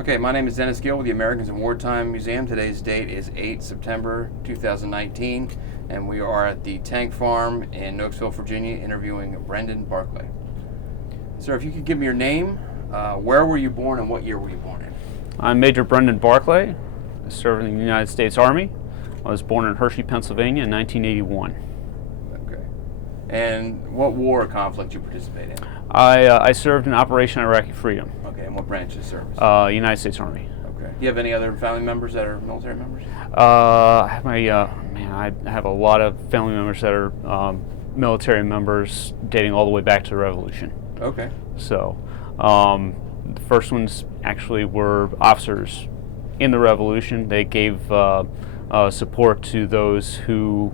Okay, my name is Dennis Gill with the Americans in Wartime Museum. Today's date is 8 September 2019, and we are at the Tank Farm in Noakesville, Virginia, interviewing Brendan Barclay. Sir, if you could give me your name, where were you born, and what year were you born in? I'm Major Brendan Barclay. I served in the United States Army. I was born in Hershey, Pennsylvania in 1981. Okay. And what war or conflict you participate in? I served in Operation Iraqi Freedom. Okay, and what branch of service? United States Army. Okay. Do you have any other family members that are military members? I have I have a lot of family members that are military members dating all the way back to the Revolution. Okay. So, the first ones actually were officers in the Revolution. They gave support to those who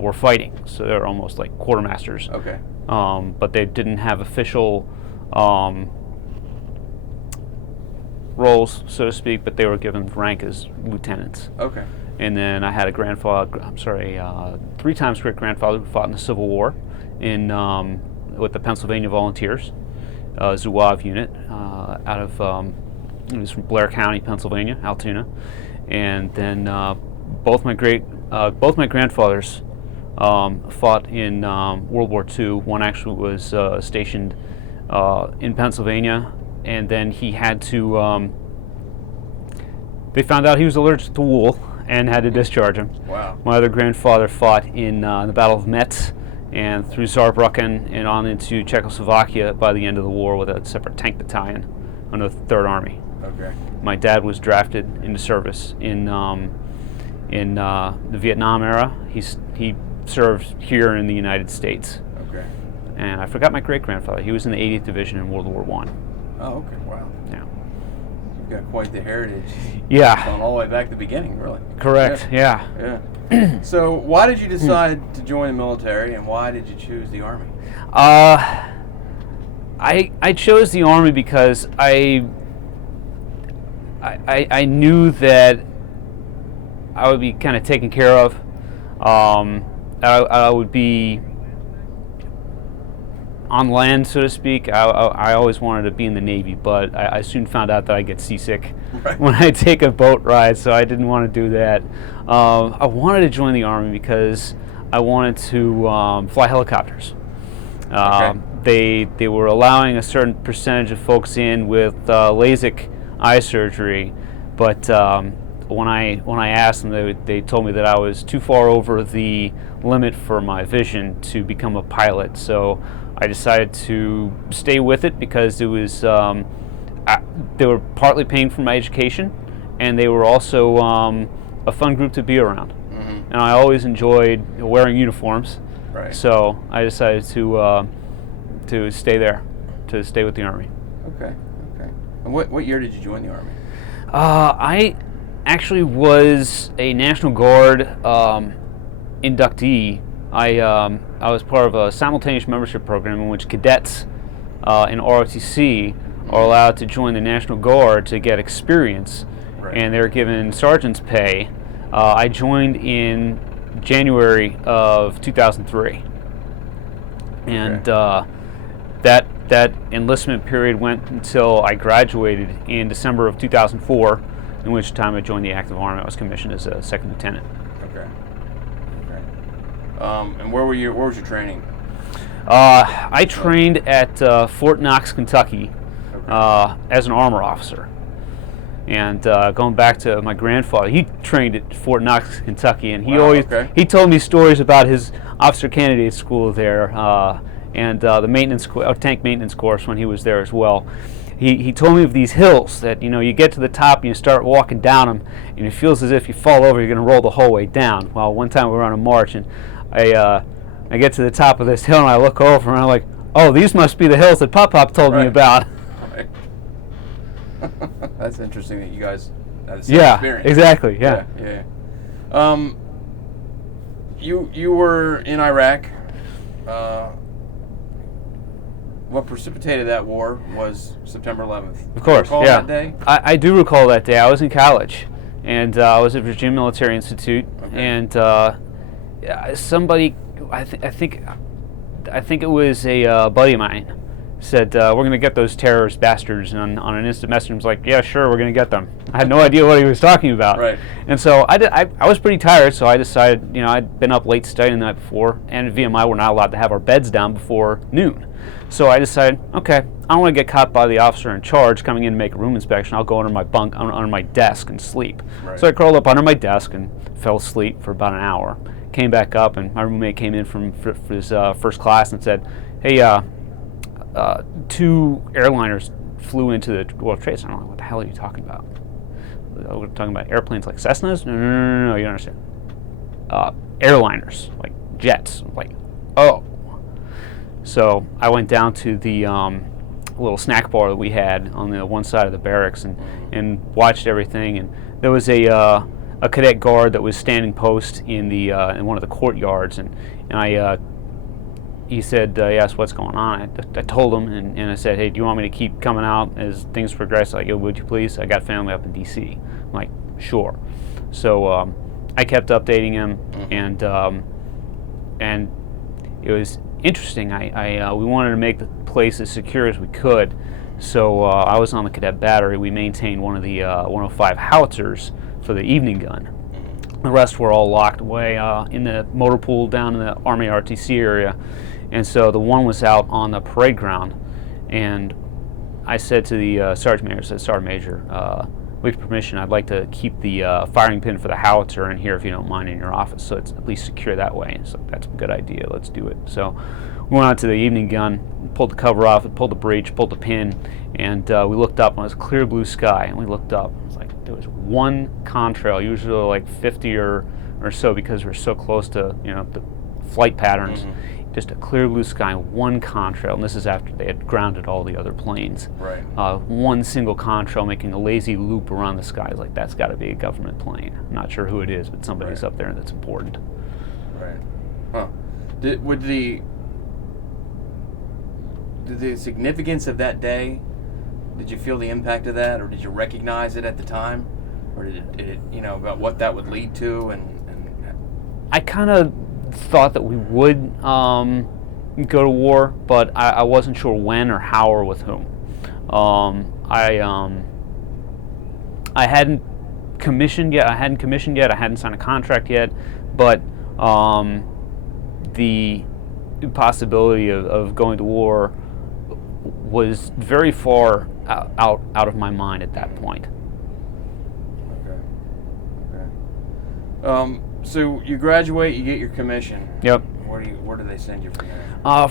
were fighting, so they're almost like quartermasters. Okay. But they didn't have official roles, so to speak, but they were given rank as lieutenants. Okay. And then I had a three times great grandfather who fought in the Civil War with the Pennsylvania Volunteers, Zouave unit, out of he was from Blair County, Pennsylvania, Altoona. And then both my grandfathers fought in World War II. One actually was stationed in Pennsylvania, and then he had to. They found out he was allergic to wool and had to discharge him. Wow. My other grandfather fought in the Battle of Metz and through Saarbrücken and on into Czechoslovakia by the end of the war with a separate tank battalion under the Third Army. Okay. My dad was drafted into service in the Vietnam era. He served here in the United States. Okay. And I forgot my great-grandfather. He was in the 80th Division in World War I. Oh, okay. Wow. Yeah. You've got quite the heritage. Yeah. Going all the way back to the beginning, really. Correct. Yeah. Yeah. So, why did you decide to join the military, and why did you choose the Army? I chose the Army because I knew that I would be kind of taken care of. I would be on land, so to speak. I always wanted to be in the Navy, but I soon found out that I get seasick when I take a boat ride, so I didn't want to do that. I wanted to join the Army because I wanted to fly helicopters. Okay. They were allowing a certain percentage of folks in with LASIK eye surgery, but when I asked them, they told me that I was too far over the limit for my vision to become a pilot. So I decided to stay with it because it was they were partly paying for my education, and they were also a fun group to be around. Mm-hmm. And I always enjoyed wearing uniforms. Right. So I decided to stay there, to stay with the Army. Okay. Okay. And what year did you join the Army? I actually was a National Guard inductee. I was part of a simultaneous membership program in which cadets in ROTC are allowed to join the National Guard to get experience, Right. and they're given sergeant's pay. I joined in January of 2003, and that enlistment period went until I graduated in December of 2004, in which time I joined the active Army. I was commissioned as a second lieutenant. Okay. Okay. And where was your training? I trained at Fort Knox, Kentucky, as an armor officer. And going back to my grandfather, he trained at Fort Knox, Kentucky, and he told me stories about his officer candidate school there, and the maintenance tank maintenance course when he was there as well. He told me of these hills that you get to the top and you start walking down them, and it feels as if you fall over, you're going to roll the whole way down. Well, one time we were on a march, and I get to the top of this hill and I look over and I'm like, oh, these must be the hills that Pop told me about. Right. That's interesting that you guys had the same experience. Exactly. Yeah. You were in Iraq. What precipitated that war was September 11th. Of course, do you recall that day? I do recall that day. I was in college, and I was at Virginia Military Institute, and somebody, I think it was a buddy of mine, said, we're going to get those terrorist bastards. And on an instant message, I was like, yeah, sure, we're going to get them. I had no idea what he was talking about. Right. And so I was pretty tired, so I decided, I'd been up late studying the night before, and at VMI we're not allowed to have our beds down before noon. So I decided, okay, I don't want to get caught by the officer in charge coming in to make a room inspection. I'll go under my bunk, under my desk and sleep. Right. So I curled up under my desk and fell asleep for about an hour. Came back up, and my roommate came in for his first class and said, hey, 2 airliners flew into the World Trade Center. I'm like, what the hell are you talking about? We're talking about airplanes like Cessnas? No, you don't understand. Airliners, like jets. I'm like, oh. So I went down to the little snack bar that we had on the one side of the barracks and watched everything. And there was a cadet guard that was standing post in in one of the courtyards, and he said, he asked what's going on. I told him, and I said, hey, do you want me to keep coming out as things progress? Like, would you please? I got family up in D.C. I'm like, sure. So I kept updating him, and it was interesting. We wanted to make the place as secure as we could. So I was on the cadet battery. We maintained one of the 105 howitzers for the evening gun. The rest were all locked away in the motor pool down in the Army RTC area. And so the one was out on the parade ground. And I said to the Sergeant Major, with permission, I'd like to keep the firing pin for the howitzer in here if you don't mind in your office, so it's at least secure that way. And so that's a good idea, let's do it. So we went out to the evening gun, pulled the cover off, pulled the breech, pulled the pin, and we looked up, and it was clear blue sky, and we looked up. It was like there was one contrail, usually like 50 or so, because we're so close to the flight patterns. Just a clear blue sky, one contrail, and this is after they had grounded all the other planes. Right. One single contrail making a lazy loop around the sky. Like, that's got to be a government plane. I'm not sure who it is, but somebody's up there that's important. Right. Huh. Did the significance of that day, did you feel the impact of that, or did you recognize it at the time, or did it about what that would lead to? And I kind of thought that we would go to war, but I wasn't sure when or how or with whom. I hadn't commissioned yet. I hadn't signed a contract yet, but the possibility of going to war was very far out of my mind at that point. Okay. So you graduate, you get your commission. Yep. Where do they send you from there?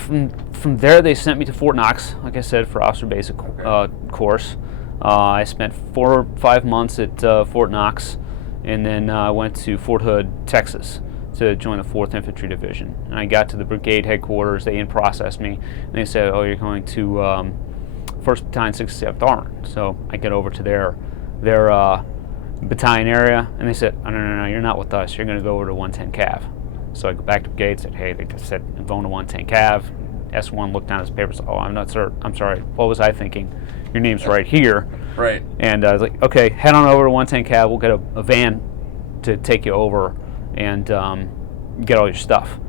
From there, they sent me to Fort Knox, like I said, for officer basic course. I spent 4 or 5 months at Fort Knox, and then I went to Fort Hood, Texas, to join the 4th Infantry Division. And I got to the brigade headquarters. They in-processed me, and they said, "Oh, you're going to 1st Battalion, 67th Armored." So I get over to their battalion area, and they said, "Oh, no, you're not with us. You're going to go over to 110 Cav." So I go back to brigade, said, "Hey, they just said I'm going to 110 Cav." S1 looked down at his papers. "Oh, I'm not, sir. I'm sorry. What was I thinking? Your name's right here." Right. And I was like, "Okay, head on over to 110 Cav. We'll get a van to take you over and get all your stuff."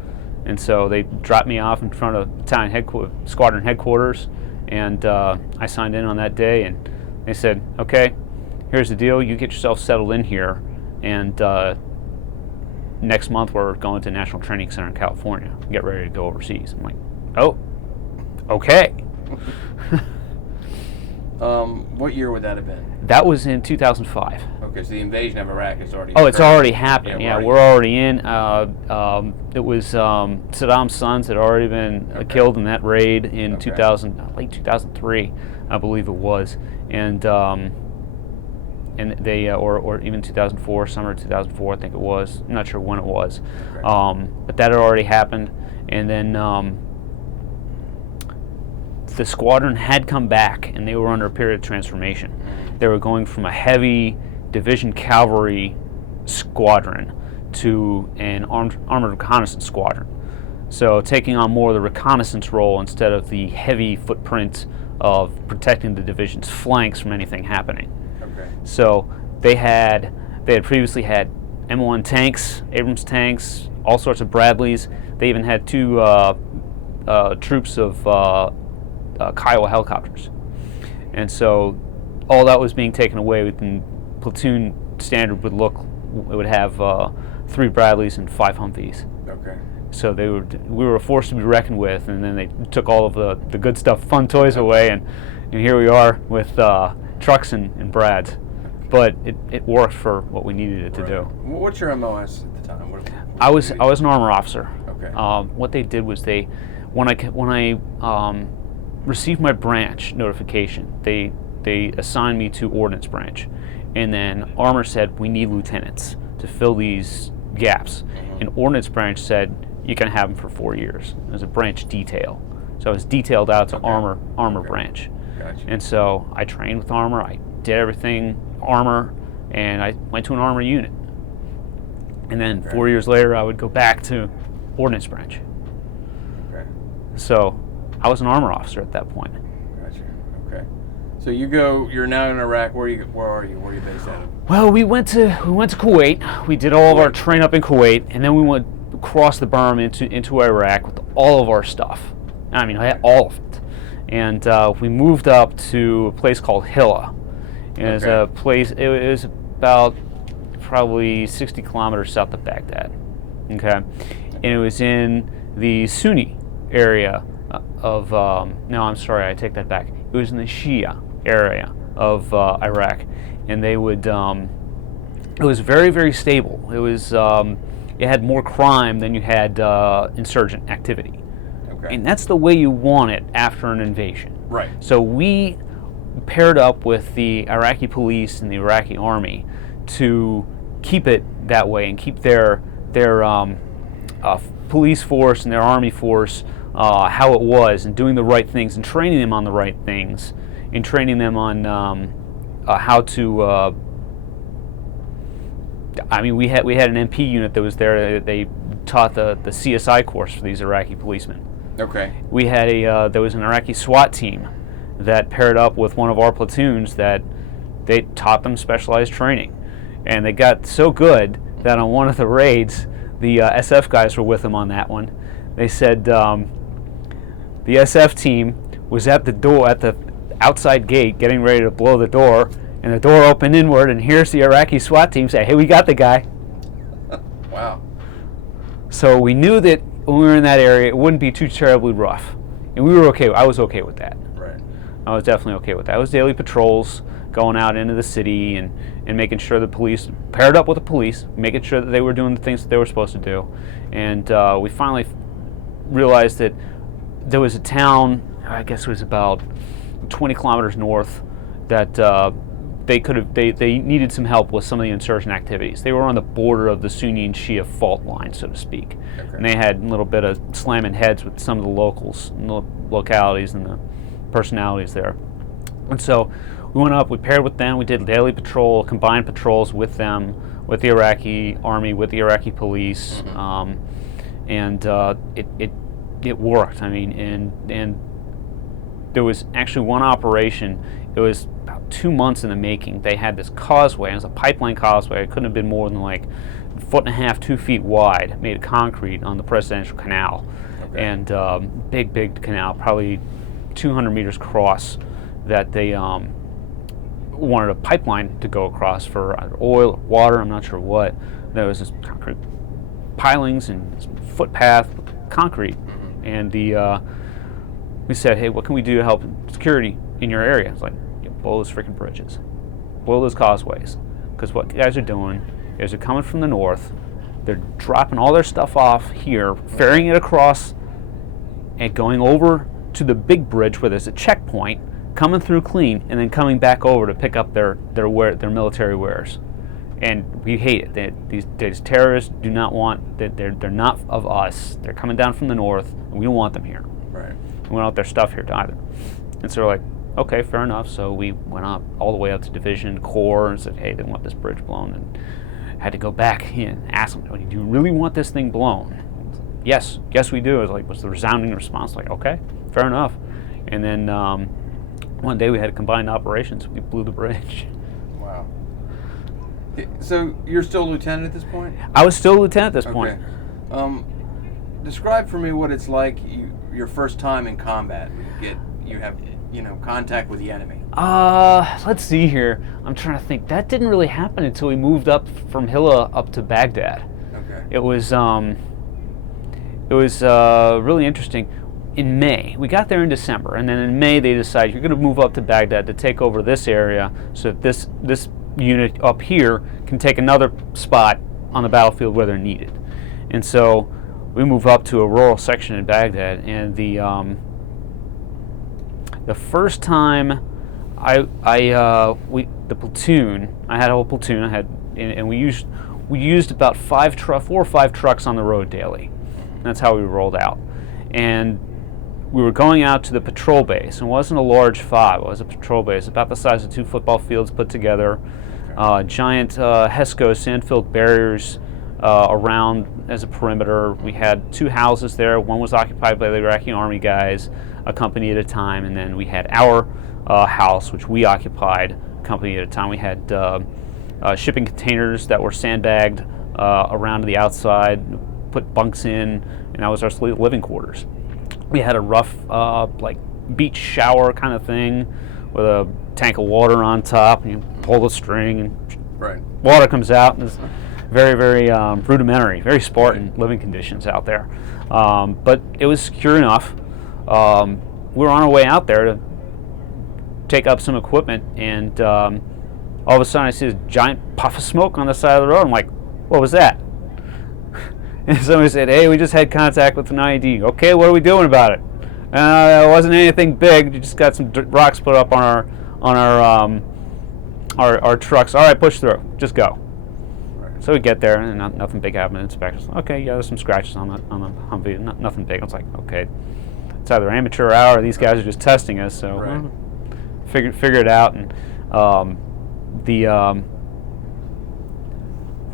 And so they dropped me off in front of battalion squadron headquarters, and I signed in on that day. And they said, "Okay, here's the deal. You get yourself settled in here, and next month we're going to National Training Center in California. Get ready to go overseas." I'm like, "Oh, okay." What year would that have been? That was in 2005. Okay, so the invasion of Iraq is already. Oh, it's already happened. Yeah, we're already in. It was Saddam's sons had already been killed in that raid in 2000, late 2003, I believe it was, and they or even 2004, summer 2004, I think it was. I'm not sure when it was, but that had already happened, and then the squadron had come back, and they were under a period of transformation. They were going from a heavy division cavalry squadron to an armored reconnaissance squadron. So taking on more of the reconnaissance role instead of the heavy footprint of protecting the division's flanks from anything happening. Okay. So they had previously had M1 tanks, Abrams tanks, all sorts of Bradleys. They even had 2 troops of Kiowa helicopters. And so all that was being taken away. Within platoon standard would have 3 Bradleys and 5 Humvees. Okay. So we were a force to be reckoned with, and then they took all of the good stuff, fun toys away, and here we are with trucks and Brads. But it worked for what we needed it to do. What's your MOS at the time? I was an armor officer. Okay. What they did was when I received my branch notification, they assigned me to Ordnance Branch, and then Armor said we need lieutenants to fill these gaps, and Ordnance Branch said you can have them for 4 years. It was a branch detail, so I was detailed out to Armor Branch. Gotcha. And so I trained with Armor. I did everything Armor, and I went to an Armor unit. And then 4 years later, I would go back to Ordnance Branch. Okay. So I was an Armor officer at that point. Gotcha. Okay. So you're now in Iraq. Where are you? Where are you based out of? Well, we went to Kuwait. We did all of our training up in Kuwait, and then we went across the berm into Iraq with all of our stuff. I mean, I had all of it. And we moved up to a place called Hilla. It was a place. It was about probably 60 kilometers south of Baghdad. Okay, and it was in the Sunni area of. No, I'm sorry, I take that back. It was in the Shia area of Iraq, and they would. It was very, very stable. It was. It had more crime than you had insurgent activity. Okay. And that's the way you want it after an invasion. Right. So we paired up with the Iraqi police and the Iraqi Army to keep it that way and keep their police force and their army force how it was, and doing the right things and training them on the right things, and training them on how to. I mean, we had an MP unit that was there. They taught the CSI course for these Iraqi policemen. Okay. We had there was an Iraqi SWAT team that paired up with one of our platoons that they taught them specialized training, and they got so good that on one of the raids, the SF guys were with them on that one. They said the SF team was at the door, at the outside gate, getting ready to blow the door, and the door opened inward, and here's the Iraqi SWAT team say, "Hey, we got the guy." Wow. So we knew that when we were in that area, it wouldn't be too terribly rough, and we were okay. I was okay with that. Right. I was definitely okay with that. It was daily patrols, going out into the city and making sure the police, paired up with the police, making sure that they were doing the things that they were supposed to do. And we finally realized that there was a town, I guess it was about 20 kilometers north, that they needed some help with some of the insurgent activities. They were on the border of the Sunni and Shia fault line, so to speak. Okay. And they had a little bit of slamming heads with some of the locals, and the localities and the personalities there. And so we went up, we paired with them, we did daily patrol, combined patrols with them, with the Iraqi Army, with the Iraqi police, and it worked. I mean, and there was actually one operation. It was about 2 months in the making. They had this causeway. It was a pipeline causeway. It couldn't have been more than like 1.5 to 2 feet wide, made of concrete on the Presidential Canal. Okay. And big canal, probably 200 meters across, that they wanted a pipeline to go across for either oil or water, I'm not sure what. There was this concrete pilings and this footpath with concrete. And we said, hey, what can we do to help security in your area? It's like, blow those freaking bridges, blow those causeways, because what guys are doing is they're coming from the north, they're dropping all their stuff off here, ferrying it across, and going over to the big bridge where there's a checkpoint, coming through clean, and then coming back over to pick up their military wares. And we hate it. These terrorists do not want that. They're not of us. They're coming down from the north, and we don't want them here. Right. We don't want their stuff here either. And so we're like, okay, fair enough. So we went up all the way up to Division Corps and said, hey, they want this bridge blown, and had to go back in and ask them, do you really want this thing blown? Yes, we do. It was the resounding response, like, okay, fair enough. And then one day we had combined operations. We blew the bridge. Wow. So you're still a lieutenant at this point? I was still a lieutenant at this point. Describe for me what it's like your first time in combat. you have contact with the enemy? Let's see here. I'm trying to think. That didn't really happen until we moved up from Hilla up to Baghdad. Okay. It was really interesting. In May, we got there in December, and then in May they decided you're going to move up to Baghdad to take over this area, so that this unit up here can take another spot on the battlefield where they're needed. And so we move up to a rural section in Baghdad, and the first time the platoon, I had a whole platoon, and we used about 4 or 5 trucks on the road daily. That's how we rolled out. And we were going out to the patrol base. It wasn't a large fob, it was a patrol base, about the size of 2 football fields put together. Giant HESCO sand-filled barriers around as a perimeter. We had 2 houses there. One was occupied by the Iraqi Army guys, a company at a time, and then we had our house, which we occupied, a company at a time. We had shipping containers that were sandbagged around to the outside, put bunks in, and that was our living quarters. We had a rough, like beach shower kind of thing with a tank of water on top, and you pull the string, and water comes out, and it's very, very rudimentary, very Spartan living conditions out there. But it was secure enough. We were on our way out there to take up some equipment, and all of a sudden I see this giant puff of smoke on the side of the road. I'm like, what was that? And somebody said, hey, we just had contact with an IED. Okay, what are we doing about it? It wasn't anything big. You just got some rocks put up on our trucks. All right, push through. Just go. Right. So we get there, and nothing big happened. Inspectors, okay, yeah, there's some scratches on the Humvee. Nothing big. I was like, okay, it's either amateur hour or these guys are just testing us. So figure it out. And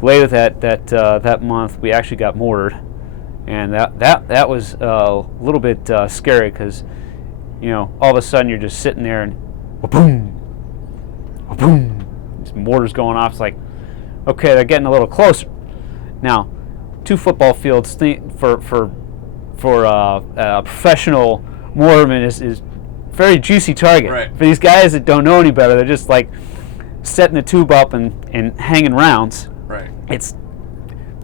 later that month, we actually got mortared, and that was a little bit scary, because all of a sudden you're just sitting there and boom, boom, these mortars going off. It's like, okay, they're getting a little closer. Now, 2 football fields for a professional mortarman is very juicy target. Right. For these guys that don't know any better, they're just like setting the tube up and hanging rounds. Right.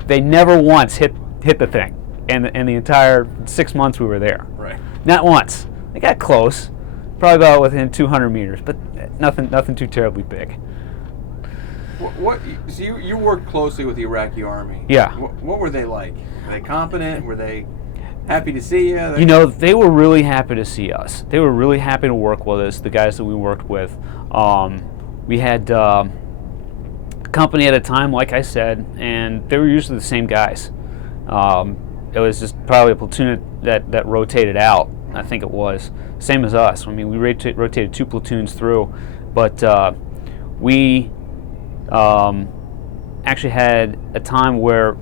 They never once hit the thing, and the entire 6 months we were there. Right. Not once. They got close, probably about within 200 meters, but nothing too terribly big. So you worked closely with the Iraqi Army. Yeah. What were they like? Were they competent? Were they happy to see you? They were really happy to see us. They were really happy to work with us, the guys that we worked with. We had company at a time, like I said, and they were usually the same guys. It was just probably a platoon that rotated out. I think it was same as us. I mean, we rotated 2 platoons through, but we actually had a time where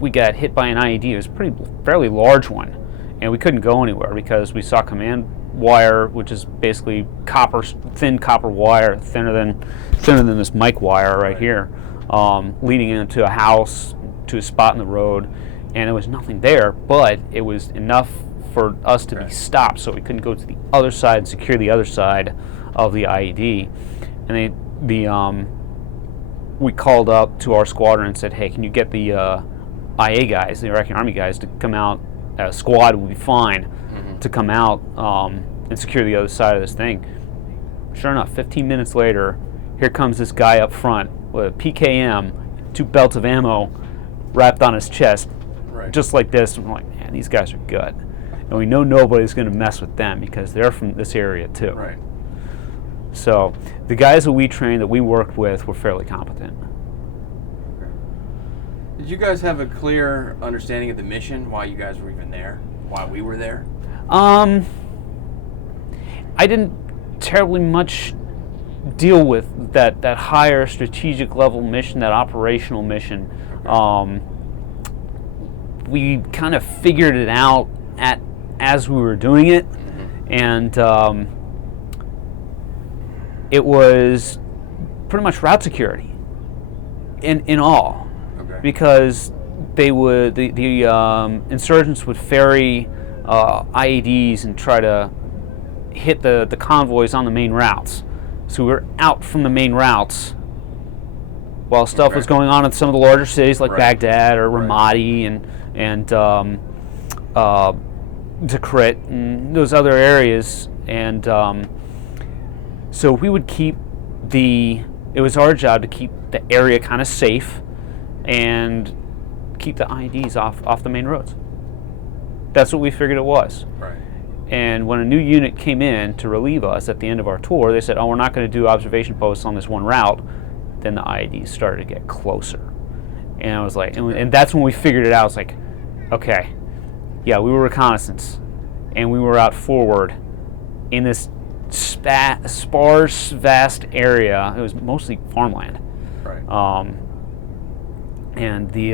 we got hit by an IED. It was a fairly large one, and we couldn't go anywhere because we saw command wire, which is basically thin copper wire, thinner than this mic wire right here, leading into a house, to a spot in the road, and there was nothing there, but it was enough for us to be stopped, so we couldn't go to the other side and secure the other side of the IED. And we called up to our squadron and said, hey, can you get the IA guys, the Iraqi Army guys, to come out? A squad will be fine to come out and secure the other side of this thing. Sure enough, 15 minutes later, here comes this guy up front with a PKM, 2 belts of ammo wrapped on his chest, just like this. And we're like, man, these guys are good. And we know nobody's going to mess with them because they're from this area too. Right. So the guys that we trained, that we worked with, were fairly competent. Did you guys have a clear understanding of the mission, why you guys were even there, why we were there? I didn't terribly much deal with that higher strategic level mission, that operational mission. We kind of figured it out as we were doing it, and it was pretty much route security in all, because they would the insurgents would ferry IEDs and try to hit the convoys on the main routes. So we were out from the main routes while stuff was going on in some of the larger cities like Baghdad or Ramadi and Tikrit and those other areas. And so we would keep it was our job to keep the area kind of safe and keep the IEDs off the main roads. That's what we figured it was. Right. And when a new unit came in to relieve us at the end of our tour, they said, "Oh, we're not going to do observation posts on this one route." Then the IEDs started to get closer, and I was like, and that's when we figured it out. It's like, okay, yeah, we were reconnaissance, and we were out forward in this sparse, vast area. It was mostly farmland. Right. And the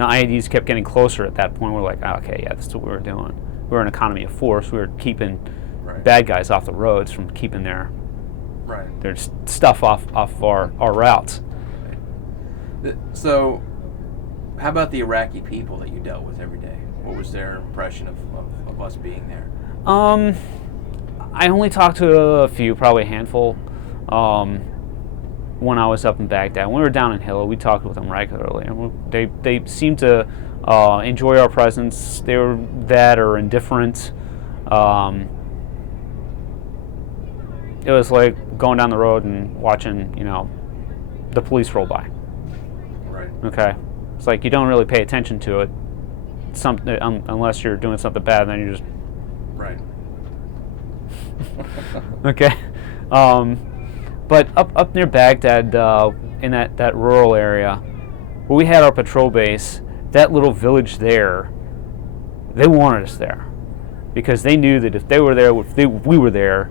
IEDs kept getting closer at that point. We're like, oh, okay, yeah, this is what we were doing. We were an economy of force. We were keeping bad guys off the roads from keeping their stuff off our routes. So, how about the Iraqi people that you dealt with every day? What was their impression of us being there? I only talked to a few, probably a handful. When I was up in Baghdad, when we were down in Hilla, we talked with them regularly, and they seemed to enjoy our presence. They were that or indifferent. It was like going down the road and watching, the police roll by. Right. Okay. It's like you don't really pay attention to it, unless you're doing something bad. Then you just. Right. Okay. But up near Baghdad, in that rural area, where we had our patrol base, that little village there, they wanted us there, because they knew that if they were there, we were there,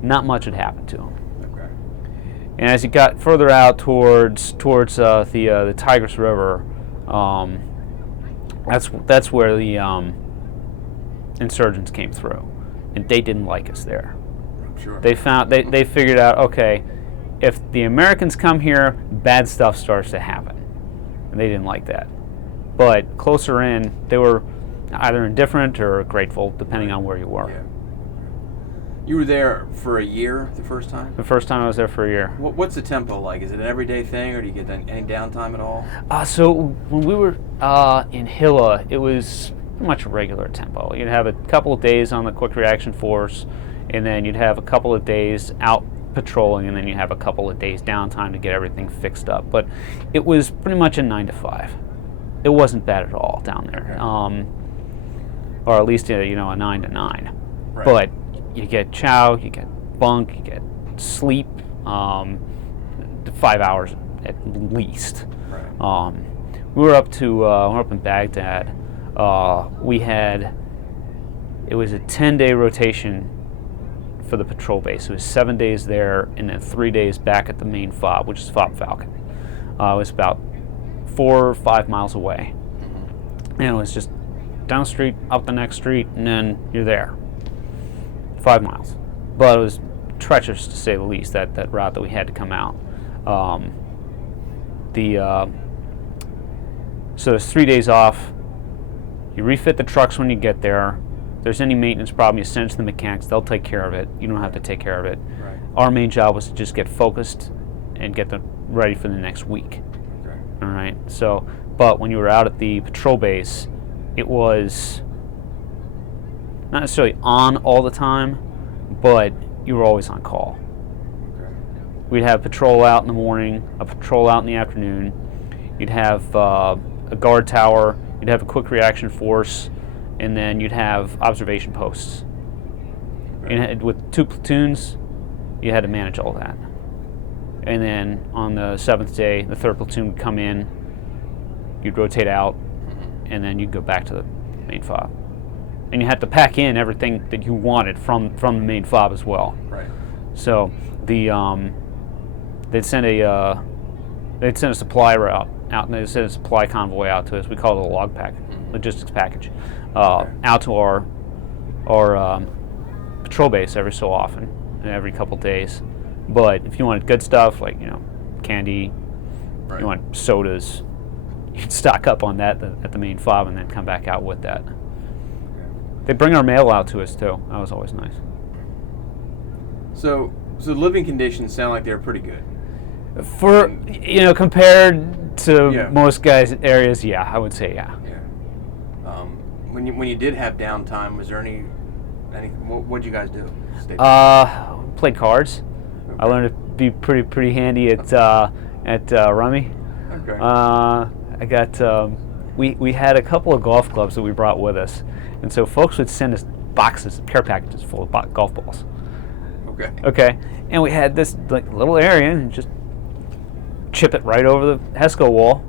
not much had happened to them. Okay. And as you got further out towards the Tigris River, that's where the insurgents came through, and they didn't like us there. Sure. They figured out, okay, if the Americans come here, bad stuff starts to happen, and they didn't like that. But closer in, they were either indifferent or grateful, depending on where you were. Yeah. You were there for a year the first time? The first time I was there for a year. What's the tempo like? Is it an everyday thing, or do you get any downtime at all? So when we were in Hilla, it was pretty much a regular tempo. You'd have a couple of days on the quick reaction force, and then you'd have a couple of days out patrolling, and then you have a couple of days downtime to get everything fixed up. But it was pretty much a 9 to 5. It wasn't bad at all down there, or at least a 9 to 9. Right. But you get chow, you get bunk, you get sleep, 5 hours at least. Right. We were up in Baghdad. It was a 10-day rotation for the patrol base. It was 7 days there and then 3 days back at the main fob, which is Fob Falcon. It was about 4 or 5 miles away. And it was just down the street, up the next street, and then you're there. 5 miles. But it was treacherous, to say the least, that route that we had to come out. So it's 3 days off. You refit the trucks when you get there. If there's any maintenance problem, you send it to the mechanics. They'll take care of it. You don't have to take care of it. Right. Our main job was to just get focused and get them ready for the next week. Okay. All right. So, but when you were out at the patrol base, it was not necessarily on all the time, but you were always on call. Okay. We'd have patrol out in the morning, a patrol out in the afternoon. You'd have a guard tower. You'd have a quick reaction force, and then you'd have observation posts. And with 2 platoons, you had to manage all that. And then on the 7th day, the 3rd platoon would come in, you'd rotate out, and then you'd go back to the main fob. And you had to pack in everything that you wanted from the main fob as well. Right. So they'd send a supply route out, and they'd send a supply convoy out to us. We call it a log pack, logistics package, out to our patrol base every so often, and every couple days. But if you wanted good stuff like candy, Right. you want sodas, you'd stock up on that at the main fob and then come back out with that. They bring our mail out to us too. That was always nice. So living conditions sound like they're pretty good. For compared to Yeah. most guys' areas, yeah, I would say yeah. Yeah. When you did have downtime, was there any what'd you guys do? Stay Played cards. I learned to be pretty handy at rummy. Okay. I got we had a couple of golf clubs that we brought with us, and so folks would send us care packages full of golf balls. Okay. Okay, and we had this little area and just chip it right over the HESCO wall,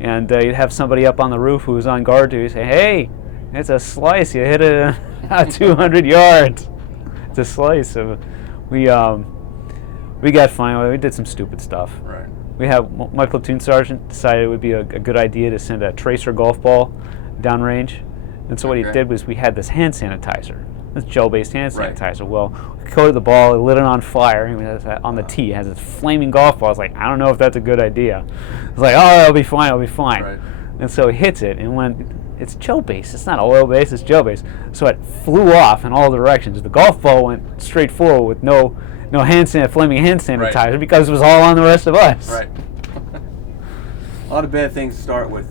and you'd have somebody up on the roof who was on guard duty say, "Hey, it's a slice. You hit it at 200 yards. It's a slice." So we got fined. We did some stupid stuff. Right. We have my platoon sergeant decided it would be a good idea to send a tracer golf ball downrange, and so what he did was we had this hand sanitizer, this gel-based hand sanitizer. Right. Well, we coated the ball, we lit it on fire, and we had that on the tee. It has this flaming golf ball. I was like, I don't know if that's a good idea. I was like, oh, it'll be fine, Right. And so he hits it, and when it's gel-based, it's not oil-based, it's gel-based. So it flew off in all directions. The golf ball went straight forward with no flaming hand sanitizer because it was all on the rest of us. Right. A lot of bad things to start with.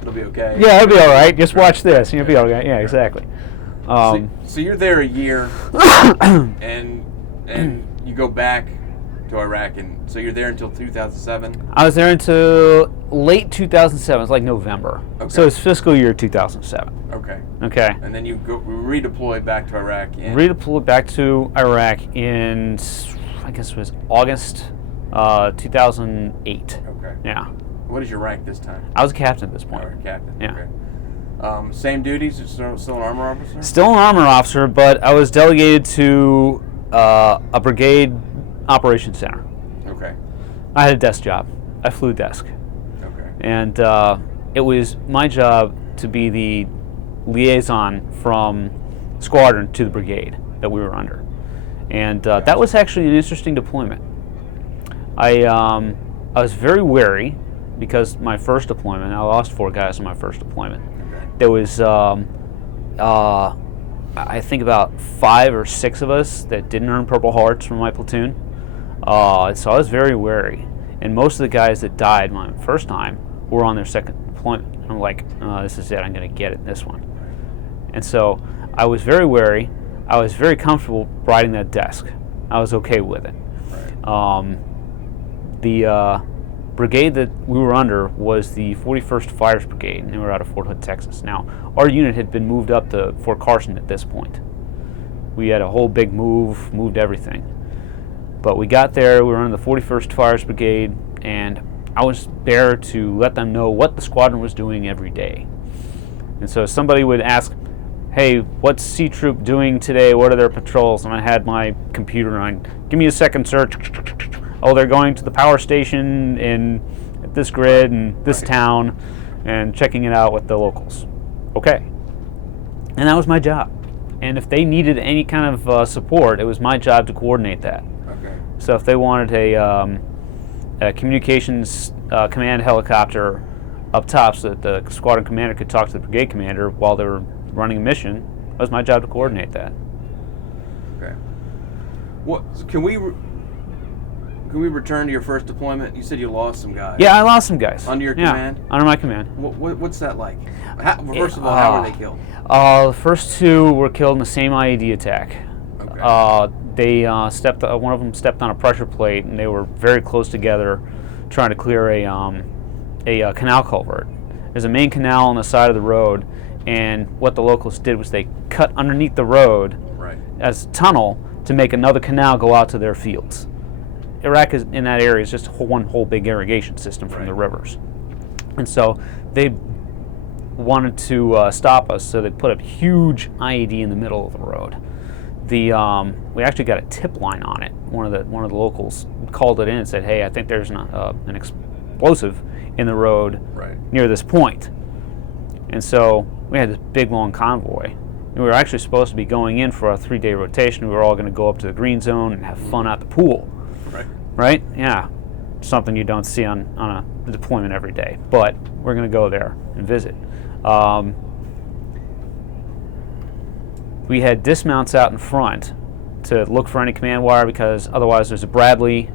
It'll be okay. Yeah, it'll be all right. Just watch this. You'll be all right. Yeah, exactly. So you're there a year, and you go back to Iraq, and so you're there until 2007. I was there until late 2007. It was like November. Okay. So it's fiscal year 2007. Okay. Okay. And then you go redeploy back to Iraq. Redeployed back to Iraq in, I guess it was August 2008. Okay. Yeah. What is your rank this time? I was a captain at this point. Or captain. Yeah. Okay. Same duties? Still an armor officer? Still an armor officer, but I was delegated to a brigade operations center. Okay. I had a desk job. I flew desk. Okay. And it was my job to be the liaison from squadron to the brigade that we were under. And that was actually an interesting deployment. I was very wary because my first deployment, I lost 4 guys in my first deployment. Okay. There was, I think about 5 or 6 of us that didn't earn Purple Hearts from my platoon. So I was very wary. And most of the guys that died my first time were on their second deployment. I'm like, this is it, I'm going to get it this one. And so I was very wary. I was very comfortable riding that desk. I was okay with it. Right. The brigade that we were under was the 41st Fires Brigade, and they were out of Fort Hood, Texas. Now, our unit had been moved up to Fort Carson at this point. We had a whole big move, moved everything. But we got there, we were under the 41st Fires Brigade, and I was there to let them know what the squadron was doing every day. And so somebody would ask, hey, what's C Troop doing today? What are their patrols? And I had my computer on. Give me a second, sir. Oh, they're going to the power station in this grid and this town and checking it out with the locals. Okay. And that was my job. And if they needed any kind of support, it was my job to coordinate that. Okay. So if they wanted a communications command helicopter up top so that the squadron commander could talk to the brigade commander while they were running a mission, it was my job to coordinate that. Okay. What can we return to your first deployment? You said you lost some guys. Yeah, I lost some guys. Under your Yeah, command? Under my command. What's that like? First of all, how were they killed? The first 2 were killed in the same IED attack. Okay. They one of them stepped on a pressure plate, and they were very close together trying to clear a canal culvert. There's a main canal on the side of the road, and what the locals did was they cut underneath the road as a tunnel to make another canal go out to their fields. Iraq is in that area is just one whole big irrigation system from the rivers, and so they wanted to stop us, so they put a huge IED in the middle of the road. We actually got a tip line on it. One of the locals called it in and said, "Hey, I think there's an explosive in the road near this point." And so we had this big long convoy. And we were actually supposed to be going in for a 3-day rotation. We were all going to go up to the green zone and have fun at the pool. Right? Yeah. Something you don't see on a deployment every day. But we're going to go there and visit. we had dismounts out in front to look for any command wire, because otherwise there's a Bradley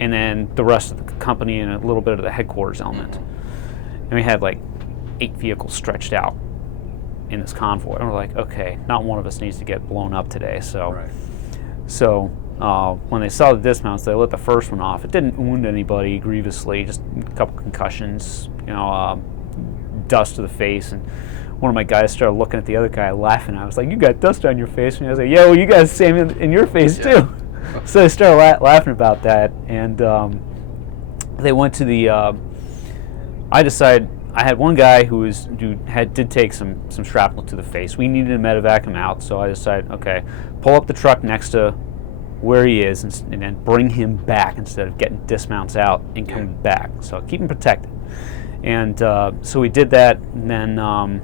and then the rest of the company and a little bit of the headquarters element. And we had like 8 vehicles stretched out in this convoy. And we're like, okay, not one of us needs to get blown up today. So, when they saw the dismounts, they let the first one off. It didn't wound anybody grievously, just a couple concussions, dust to the face. And one of my guys started looking at the other guy laughing. I was like, you got dust on your face. And I was like, yeah, well, you got the same in your face too. So they started laughing about that. And they went to the, I decided, I had one guy who did take some shrapnel to the face. We needed to medevac him out, so I decided, okay, pull up the truck next to where he is and then bring him back instead of getting dismounts out and coming back. So keep him protected. And so we did that, and then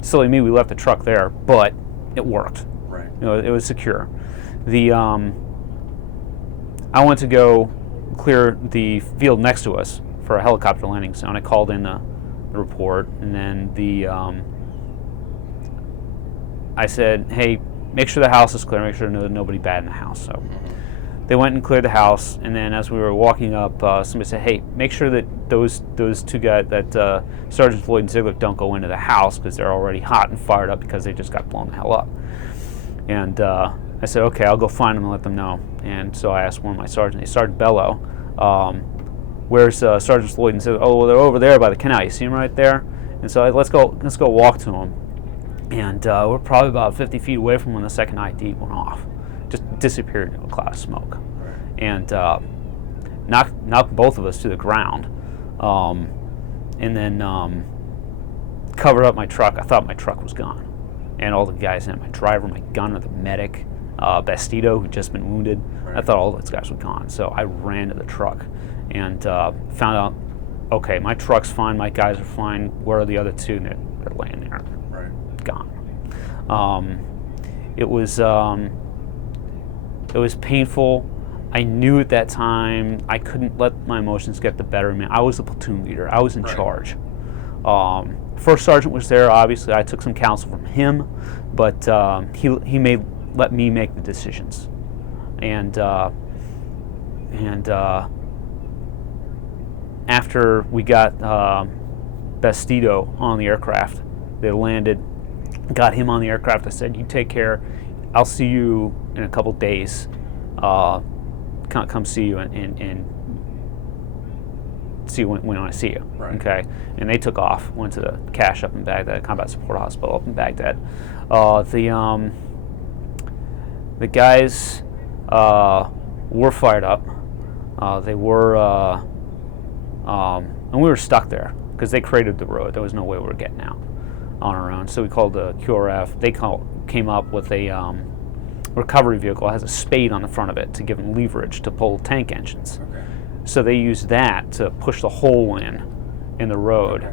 silly me, we left the truck there, but it worked. Right. It was secure. I went to go clear the field next to us for a helicopter landing zone. I called in the report, and then I said, hey, make sure the house is clear, make sure there's nobody bad in the house. So they went and cleared the house, and then as we were walking up, somebody said, hey, make sure that those two guys, that Sergeant Floyd and Ziegler, don't go into the house because they're already hot and fired up because they just got blown the hell up. And I said, okay, I'll go find them and let them know. And so I asked one of my sergeants, Sergeant Bello, where's Sergeant Floyd? And said, oh, well, they're over there by the canal. You see them right there? And so let's go walk to them. And we're probably about 50 feet away from when the second ID went off. Just disappeared into a cloud of smoke. And knocked both of us to the ground. And then covered up my truck. I thought my truck was gone. And all the guys in it, my driver, my gunner, the medic, Bastido, who'd just been wounded. I thought all those guys were gone. So I ran to the truck and found out, okay, my truck's fine, my guys are fine. Where are the other two? And they're laying there, gone. It was painful. I knew at that time I couldn't let my emotions get the better of me. I was the platoon leader. I was in charge. First sergeant was there. Obviously, I took some counsel from him, but he let me make the decisions. And after we got Bastido on the aircraft, they landed, got him on the aircraft. I said, you take care. I'll see you in a couple days. Come see you and see you when I see you. Okay. And they took off, went to the cache up in Baghdad, Combat Support Hospital up in Baghdad. The guys were fired up. They were, and we were stuck there because they cratered the road. There was no way we were getting out on our own. So we called the QRF. They came up with a recovery vehicle. It has a spade on the front of it to give them leverage to pull tank engines. Okay. So they used that to push the hole in the road,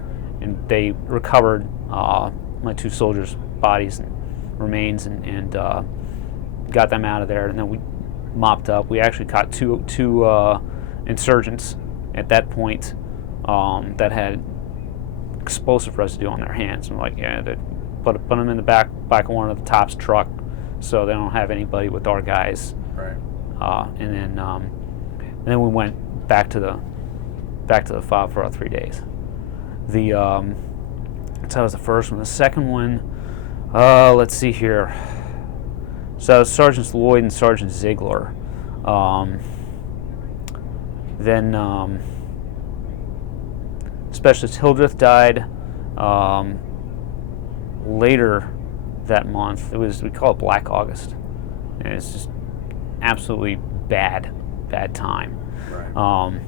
and they recovered my 2 soldiers' bodies and remains and got them out of there. And then we mopped up. We actually caught two insurgents at that point that had explosive residue on their hands. And we're like, yeah, they put them in the back of one of the Top's truck, so they don't have anybody with our guys. Right. And then we went back to the FOB for about 3 days. So that was the first one. The second one, let's see here. So Sergeants Lloyd and Sergeant Ziegler. Then Specialist Hildreth died later that month. We call it Black August, and it's just absolutely bad time. Right.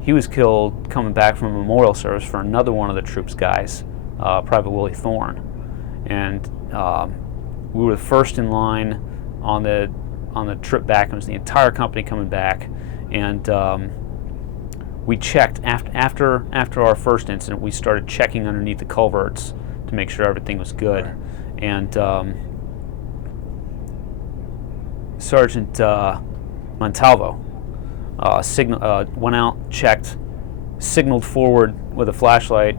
He was killed coming back from a memorial service for another one of the troops' guys, Private Willie Thorne, and we were the first in line on the trip back. It was the entire company coming back, and we checked after our first incident. We started checking underneath the culverts to make sure everything was good. Right. And Sergeant Montalvo went out, checked, signaled forward with a flashlight.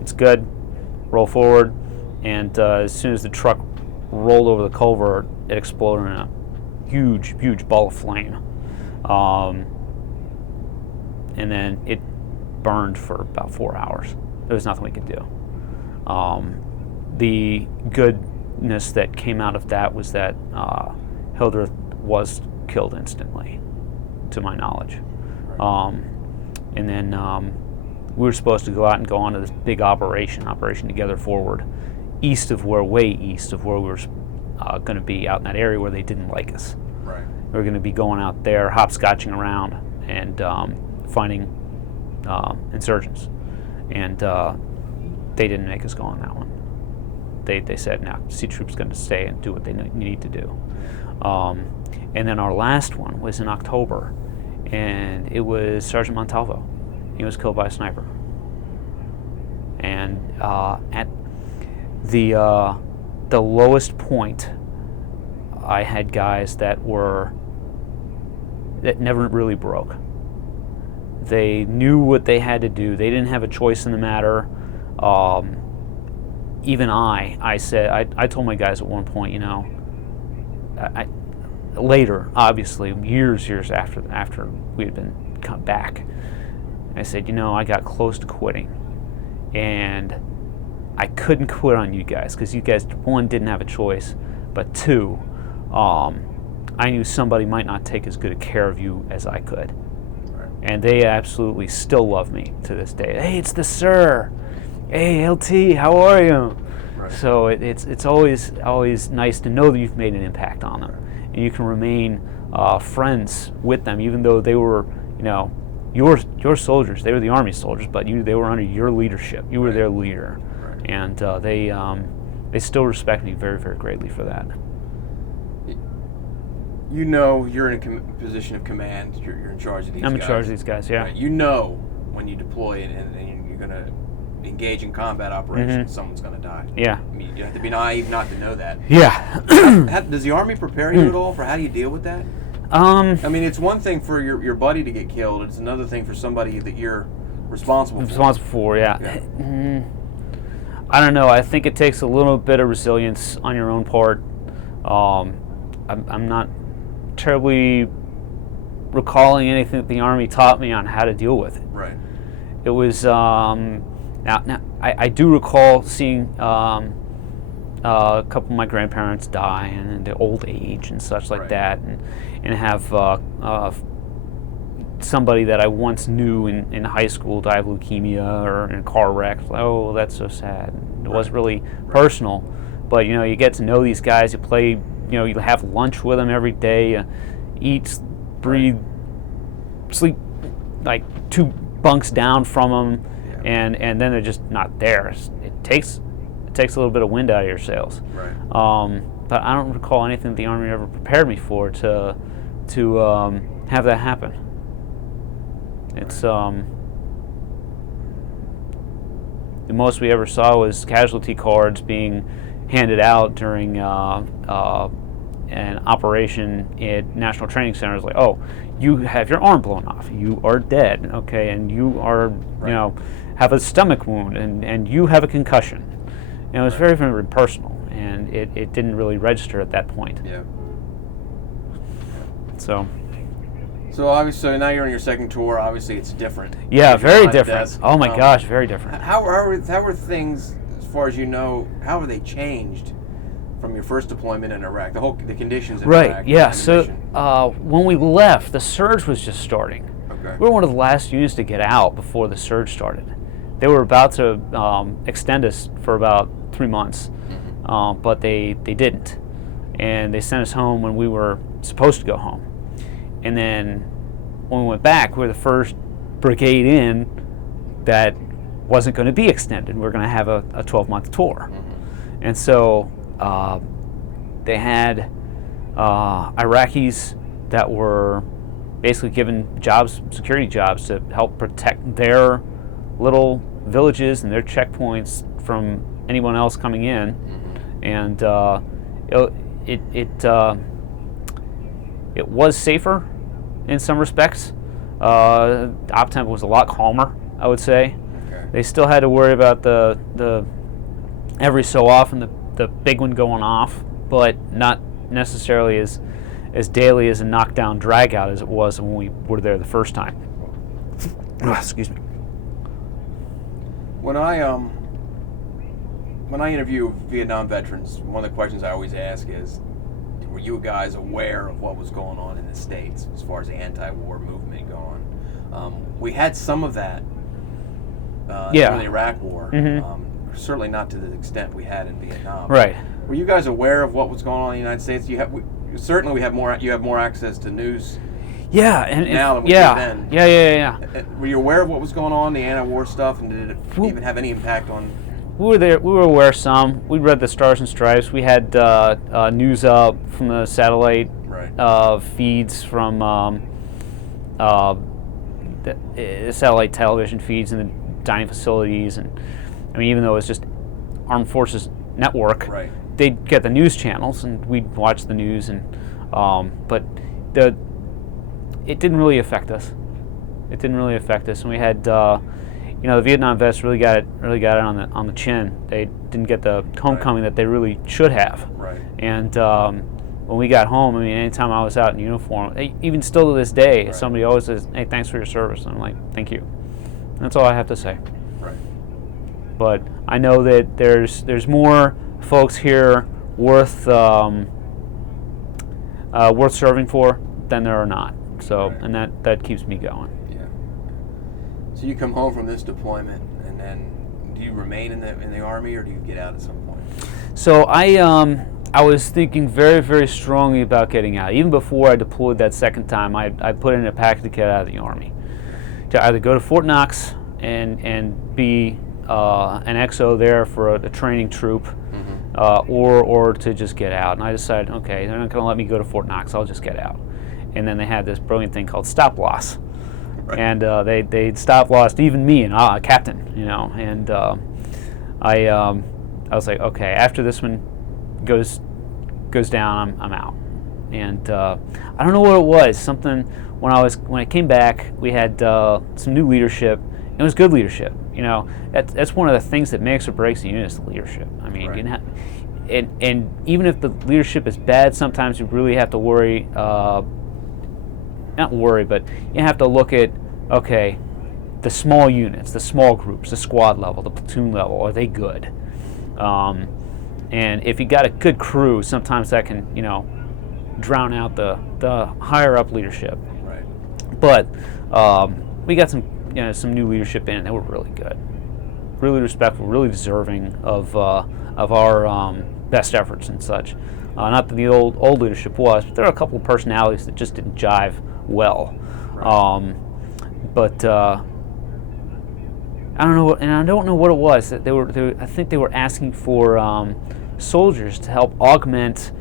It's good. Roll forward. and as soon as the truck rolled over the culvert, it exploded in a huge, huge ball of flame. And then it burned for about 4 hours. There was nothing we could do. The goodness that came out of that was that Hildreth was killed instantly, to my knowledge. And then we were supposed to go out and go on to this big Operation Together Forward, way east of where we were going to be, out in that area where they didn't like us. Right. We were going to be going out there, hopscotching around, and finding insurgents. And they didn't make us go on that one. They said, no, C Troop's going to stay and do what they need to do. And then our last one was in October, and it was Sergeant Montalvo. He was killed by a sniper. And at the lowest point, I had guys that never really broke. They knew what they had to do. They didn't have a choice in the matter. Even I said, I told my guys at one point, later, obviously, years after we had been cut back, I said, I got close to quitting, and I couldn't quit on you guys because you guys, one, didn't have a choice, but two, I knew somebody might not take as good a care of you as I could. Right. And they absolutely still love me to this day. Hey, it's the sir. Hey, LT, how are you? Right. So it's always nice to know that you've made an impact on them, and you can remain friends with them, even though they were, your soldiers. They were the Army soldiers, but they were under your leadership. You were their leader, right. And they still respect me very, very greatly for that. You're in a position of command. You're in charge of these guys. I'm in charge of these guys, yeah. Right. When you deploy and you're going to engage in combat operations, someone's going to die. Yeah. I mean, you have to be naive not to know that. Yeah. Does the Army prepare you at all for how do you deal with that? I mean, it's one thing for your buddy to get killed. It's another thing for somebody that you're responsible for. Yeah. I don't know. I think it takes a little bit of resilience on your own part. I'm not terribly recalling anything that the Army taught me on how to deal with it. Right. It was now I do recall seeing a couple of my grandparents die and the old age and such like that, and have somebody that I once knew in high school die of leukemia or in a car wreck. Oh, that's so sad. It wasn't really personal, but you get to know these guys. You play. You have lunch with them every day, eat, breathe, sleep like 2 bunks down from them, and then they're just not there. It takes a little bit of wind out of your sails. Right. But I don't recall anything the Army ever prepared me for to have that happen. It's the most we ever saw was casualty cards being handed out during an operation at National Training Centers, like, oh, you have your arm blown off, you are dead, okay, and you are, have a stomach wound, and you have a concussion. It was very, very personal, and it didn't really register at that point. Yeah. So obviously, now you're on your second tour. Obviously, it's different. Yeah, very different. Oh my gosh, very different. How are things, as far as you know, how have they changed from your first deployment in Iraq? The conditions in Iraq. Right. Yeah. So when we left, the surge was just starting. Okay. We were one of the last units to get out before the surge started. They were about to extend us for about 3 months, but they didn't, and they sent us home when we were supposed to go home. And then when we went back, we were the first brigade in that wasn't going to be extended. We were going to have a 12-month tour. And so they had Iraqis that were basically given jobs, security jobs, to help protect their little villages and their checkpoints from anyone else coming in. And it was safer in some respects. Op tempo was a lot calmer, I would say. Okay. They still had to worry about the every so often the big one going off, but not necessarily as daily as a knockdown drag out as it was when we were there the first time. Excuse me. When I interview Vietnam veterans, one of the questions I always ask is, were you guys aware of what was going on in the States as far as the anti-war movement going? We had some of that during the Iraq War. Certainly not to the extent we had in Vietnam. Right. Were you guys aware of what was going on in the United States? Certainly we have more. You have more access to news. Yeah, and now than we did then. Yeah. Were you aware of what was going on, the anti-war stuff, and did it even have any impact on? We were there. We were aware some. We read the Stars and Stripes. We had news up from the satellite feeds from the satellite television feeds in the dining facilities, and I mean, even though it was just Armed Forces Network, they'd get the news channels, and we'd watch the news, and but it didn't really affect us. It didn't really affect us, and we had. The Vietnam vets really got it on the chin. They didn't get the homecoming that they really should have. Right. And when we got home, I mean, anytime I was out in uniform, even still to this day, somebody always says, "Hey, thanks for your service." And I'm like, "Thank you." And that's all I have to say. Right. But I know that there's more folks here worth serving for than there are not. So, and that keeps me going. So you come home from this deployment, and then do you remain in the Army, or do you get out at some point? So I was thinking very, very strongly about getting out. Even before I deployed that second time, I put in a packet to get out of the Army, to either go to Fort Knox and be an XO there for a training troop, or to just get out. And I decided, okay, they're not going to let me go to Fort Knox. I'll just get out. And then they had this brilliant thing called stop loss. And they'd stop lost even me and captain, and I was like, okay, after this one goes down, I'm out. And I don't know what it was. Something when I came back, we had some new leadership. It was good leadership. That's one of the things that makes or breaks the unit is the leadership. I mean, and even if the leadership is bad, sometimes you really have to worry. Not worry, but you have to look at, okay, the small units, the small groups, the squad level, the platoon level, are they good? And if you got a good crew, sometimes that can, drown out the higher up leadership. Right. But we got some new leadership in, and they were really good, really respectful, really deserving of our best efforts and such. Not that the old leadership was, but there are a couple of personalities that just didn't jive well. Right. But I don't know, and I don't know what it was that they were. I think they were asking for soldiers to help augment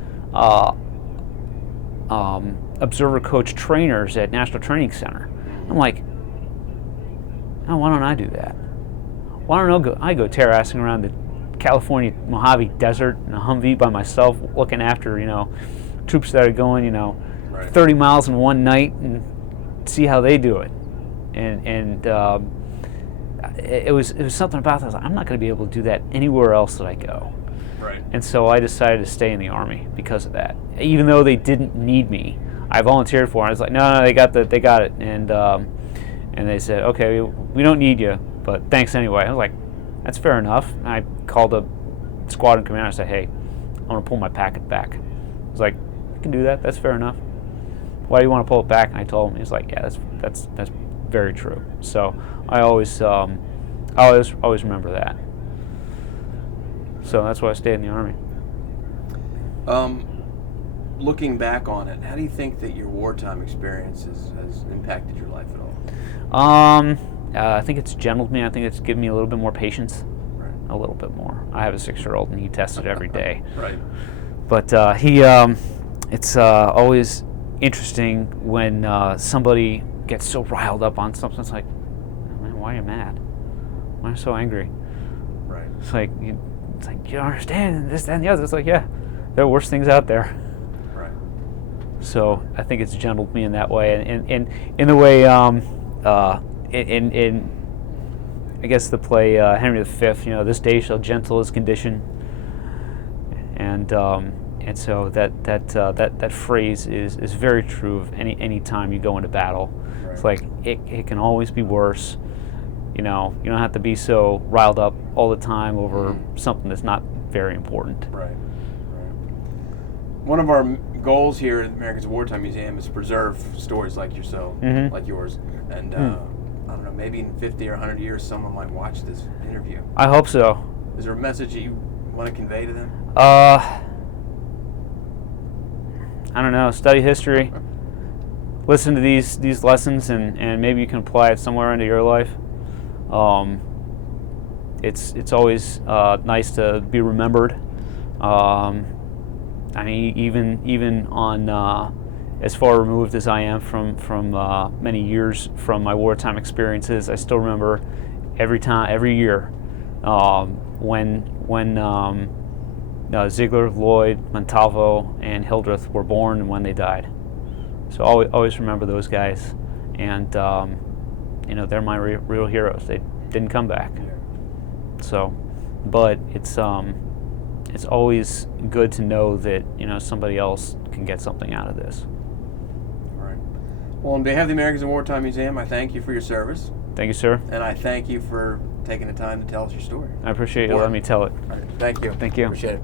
observer coach trainers at National Training Center. I'm like, oh, why don't I do that? Why don't I go terrassing around the California Mojave Desert in a Humvee by myself, looking after troops that are going 30 miles in one night, and see how they do it. And it was something about that. I was like, I'm not going to be able to do that anywhere else that I go. Right. And so I decided to stay in the Army because of that. Even though they didn't need me, I volunteered for it. I was like, no, they got it. And they said, okay, we don't need you, but thanks anyway. I was like, that's fair enough. And I called the squadron commander and said, hey, I'm going to pull my packet back. I was like, you can do that. That's fair enough. Why do you want to pull it back? And I told him. He's like, yeah, that's very true. So I always remember that. So that's why I stayed in the Army. Looking back on it, how do you think that your wartime experience has impacted your life at all? I think it's gentled me. I think it's given me a little bit more patience. Right. A little bit more. I have a 6-year-old, and he tests it every day. Right. But it's always interesting when somebody gets so riled up on something. It's like, man, why are you mad? Why are you so angry? Right. It's like you don't understand this, that, and the other. It's like, yeah, there are worse things out there. Right. So I think it's gentled me in that way, and in the way I guess the play Henry V. This day shall gentle his condition, and so that phrase is very true of any time you go into battle. Right. It's like it can always be worse. You don't have to be so riled up all the time over something that's not very important. Right. One of our goals here at the Americans Wartime Museum is to preserve stories like yours, and I don't know, maybe in 50 or 100 years, someone might watch this interview. I hope so. Is there a message that you want to convey to them? I don't know. Study history. Listen to these lessons, and maybe you can apply it somewhere into your life. It's always nice to be remembered. I mean, even on as far removed as I am from many years from my wartime experiences, I still remember every year when Ziegler, Lloyd, Montalvo, and Hildreth were born and when they died. So always remember those guys, and they're my real heroes. They didn't come back. So, but it's always good to know that somebody else can get something out of this. All right. Well, on behalf of the Americans in Wartime Museum, I thank you for your service. Thank you, sir. And I thank you for taking the time to tell us your story. I appreciate you letting me tell it. All right. Thank you. Thank you. Appreciate it.